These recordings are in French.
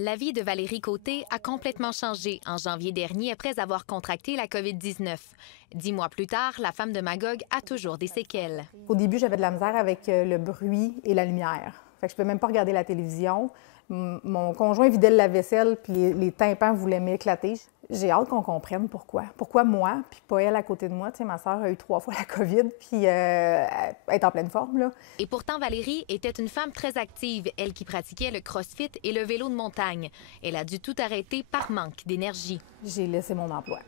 La vie de Valérie Côté a complètement changé en janvier dernier après avoir contracté la COVID-19. 10 mois plus tard, la femme de Magog a toujours des séquelles. Au début, j'avais de la misère avec le bruit et la lumière. Fait que je ne pouvais même pas regarder la télévision. Mon conjoint vidait le lave-vaisselle, puis les tympans voulaient m'éclater. J'ai hâte qu'on comprenne pourquoi. Pourquoi moi, puis pas elle à côté de moi. Tu sais, ma sœur a eu 3 fois la COVID, puis elle est en pleine forme, là. Et pourtant, Valérie était une femme très active, elle qui pratiquait le crossfit et le vélo de montagne. Elle a dû tout arrêter par manque d'énergie. J'ai laissé mon emploi.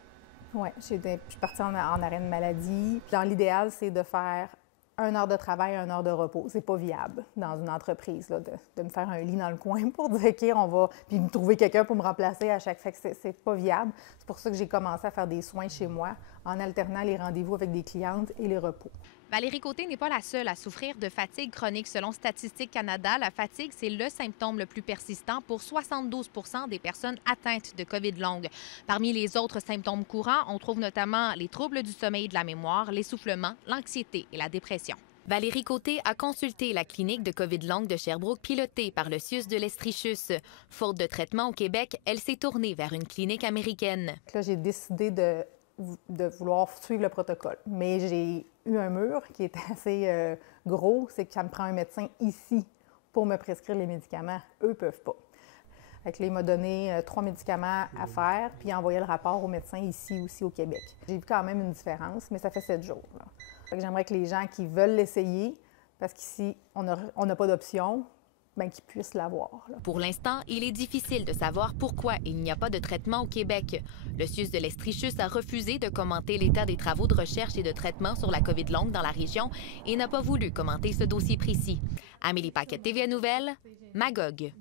Oui, je suis partie en arrêt de maladie. Dans l'idéal, c'est de faire 1 heure de travail, 1 heure de repos. C'est pas viable dans une entreprise, là, de me faire un lit dans le coin pour dire, OK, on va... Puis me trouver quelqu'un pour me remplacer à chaque fois. C'est pas viable. C'est pour ça que j'ai commencé à faire des soins chez moi en alternant les rendez-vous avec des clientes et les repos. Valérie Côté n'est pas la seule à souffrir de fatigue chronique. Selon Statistique Canada, la fatigue, c'est le symptôme le plus persistant pour 72 % des personnes atteintes de COVID longue. Parmi les autres symptômes courants, on trouve notamment les troubles du sommeil et de la mémoire, l'essoufflement, l'anxiété et la dépression. Valérie Côté a consulté la clinique de COVID longue de Sherbrooke pilotée par le CIUS de l'Estrichus. Faute de traitement au Québec, elle s'est tournée vers une clinique américaine. Là, j'ai décidé de vouloir suivre le protocole. Mais j'ai eu un mur qui était assez gros, c'est que ça me prend un médecin ici pour me prescrire les médicaments. Eux ne peuvent pas. Fait que là, il m'a donné 3 médicaments à faire, puis il a envoyé le rapport au médecin ici aussi au Québec. J'ai vu quand même une différence, mais ça fait 7 jours. Fait que j'aimerais que les gens qui veulent l'essayer, parce qu'ici, on n'a pas d'option, bien, qu'ils puissent l'avoir. Pour l'instant, il est difficile de savoir pourquoi il n'y a pas de traitement au Québec. Le CIUS de l'Estrichus a refusé de commenter l'état des travaux de recherche et de traitement sur la COVID longue dans la région et n'a pas voulu commenter ce dossier précis. Amélie Paquette, TVA Nouvelles, Magog.